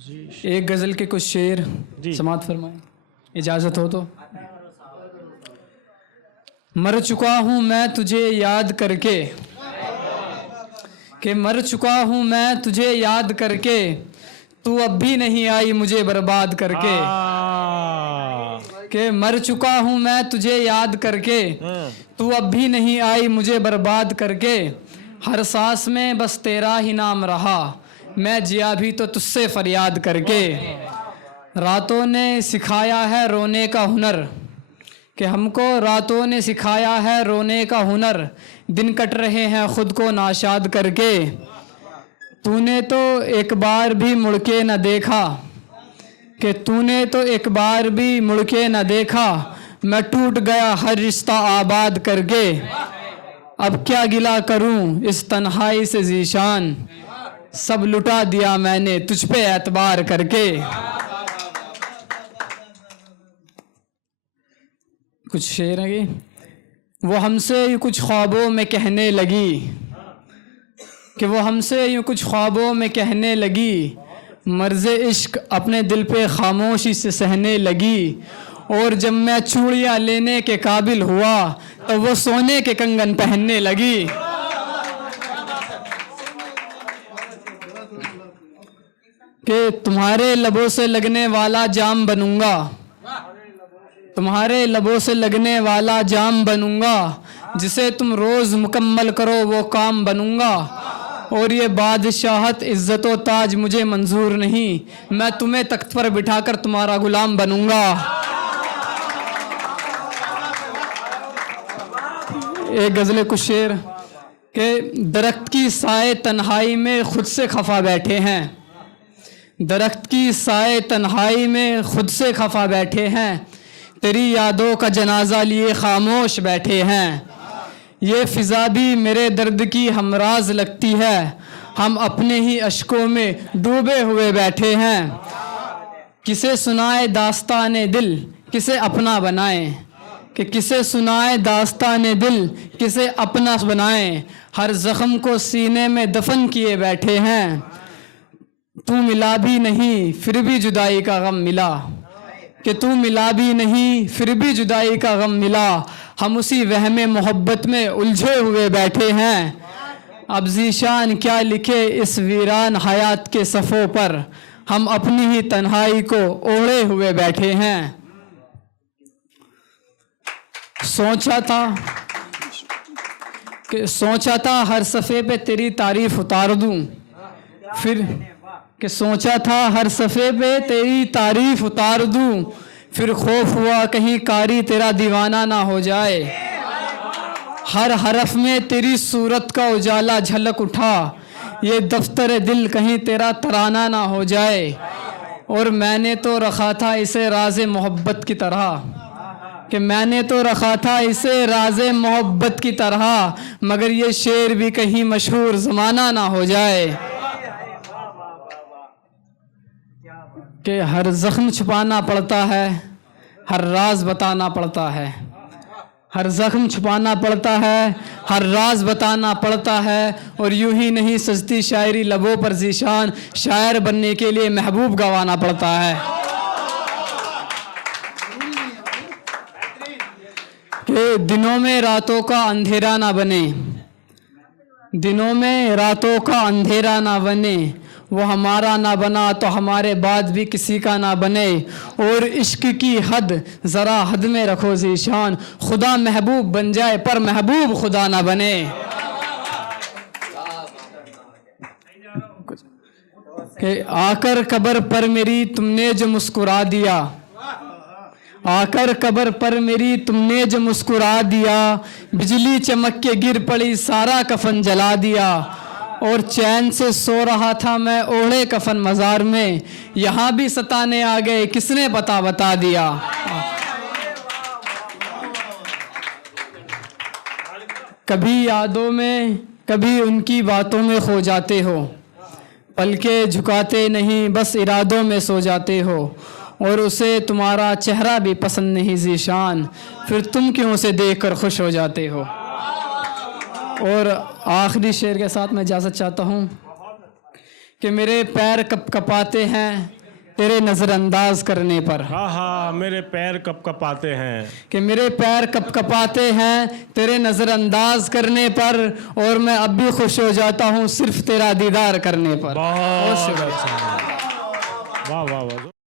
एक गज़ल के कुछ शेर समात फरमाएं, इजाज़त हो तो। मर चुका हूँ मैं तुझे याद करके, कि मर चुका हूँ मैं तुझे याद करके, तू अब भी नहीं आई मुझे बर्बाद करके। कि मर चुका हूँ मैं तुझे याद करके, तू अब भी नहीं आई मुझे बर्बाद करके। हर सांस में बस तेरा ही नाम रहा, मैं जिया भी तो तुझसे फरियाद करके। रातों ने सिखाया है रोने का हुनर, कि हमको रातों ने सिखाया है रोने का हुनर। दिन कट रहे हैं खुद को नाशाद करके। तूने तो एक बार भी मुड़ के न देखा, कि तूने तो एक बार भी मुड़ के न देखा। मैं टूट गया हर रिश्ता आबाद करके। अब क्या गिला करूं इस तन्हाई से ज़ीशान, सब लुटा दिया मैंने तुझ पे एतबार करके। कुछ शेर है। वो हमसे यूँ कुछ ख्वाबों में कहने लगी, कि वो हमसे यूँ कुछ ख्वाबों में कहने लगी। मर्ज़े इश्क अपने दिल पे खामोशी से सहने लगी। और जब मैं चूड़ियाँ लेने के काबिल हुआ, तो वो सोने के कंगन पहनने लगी। कि तुम्हारे लबों से लगने वाला जाम बनूंगा, तुम्हारे लबों से लगने वाला जाम बनूंगा। जिसे तुम रोज़ मुकम्मल करो वो काम बनूंगा। और ये बादशाहत इज़्ज़त व ताज मुझे मंजूर नहीं, मैं तुम्हें तख्त पर बिठाकर तुम्हारा गुलाम बनूंगा। एक गज़ल कुछ शेर, कि दरख्त की साए तन्हाई में खुद से खफा बैठे हैं, दरख्त की साए तन्हाई में खुद से खफा बैठे हैं। तेरी यादों का जनाजा लिए खामोश बैठे हैं। ये फ़िज़ा भी मेरे दर्द की हमराज लगती है, हम अपने ही अश्कों में डूबे हुए बैठे हैं। किसे सुनाए दास्ताने दिल किसे अपना बनाए, कि किसे सुनाए दास्ताने दिल किसे अपना बनाए। हर ज़ख्म को सीने में दफन किए बैठे हैं। तू मिला भी नहीं फिर भी जुदाई का गम मिला, कि तू मिला भी नहीं फिर भी जुदाई का गम मिला। हम उसी वहमे मोहब्बत में उलझे हुए बैठे हैं। अब ज़ीशान क्या लिखे इस वीरान हयात के सफ़ों पर, हम अपनी ही तन्हाई को ओढ़े हुए बैठे हैं। सोचा था हर सफ़े पे तेरी तारीफ उतार दूं, फिर कि सोचा था हर सफ़े पे तेरी तारीफ उतार दूं। फिर खौफ हुआ कहीं कारी तेरा दीवाना ना हो जाए। हर हरफ में तेरी सूरत का उजाला झलक उठा, ये दफ्तर दिल कहीं तेरा तराना ना हो जाए। और मैंने तो रखा था इसे राज़े मोहब्बत की तरह, कि मैंने तो रखा था इसे राज़े मोहब्बत की तरह। मगर ये शेर भी कहीं मशहूर ज़माना ना हो जाए। कि हर ज़ख्म छुपाना पड़ता है, हर राज बताना पड़ता है। हर ज़ख्म छुपाना पड़ता है, हर राज बताना पड़ता है। और यूं ही नहीं सजती शायरी लबों पर ज़ीशान, शायर बनने के लिए महबूब गंवाना पड़ता है। कि दिनों में रातों का अंधेरा ना बने, दिनों में रातों का अंधेरा ना बने। वो हमारा ना बना तो हमारे बाद भी किसी का ना बने। और इश्क की हद ज़रा हद में रखो ज़ीशान, खुदा महबूब बन जाए पर महबूब खुदा ना बने। कि आकर कब्र पर मेरी तुमने जो मुस्कुरा दिया, आकर कब्र पर मेरी तुमने जो मुस्कुरा दिया। बिजली चमक के गिर पड़ी सारा कफन जला दिया। और चैन से सो रहा था मैं ओढ़े कफन मज़ार में, यहाँ भी सताने आ गए किसने बता दिया। कभी यादों में कभी उनकी बातों में खो जाते हो, पलके झुकाते नहीं बस इरादों में सो जाते हो। और उसे तुम्हारा चेहरा भी पसंद नहीं ज़ीशान, फिर तुम क्यों उसे देखकर खुश हो जाते हो। और आखिरी शेर के साथ मैं इजाज़त चाहता हूँ कि मेरे पैर कप कपाते हैं तेरे नज़रअंदाज करने पर। हाँ हाँ, मेरे पैर कप कपाते हैं। कि मेरे पैर कप कपाते हैं तेरे नज़रअंदाज करने पर, और मैं अब भी खुश हो जाता हूँ सिर्फ तेरा दीदार करने पर। बहुत अच्छा, वाह वाह वाह।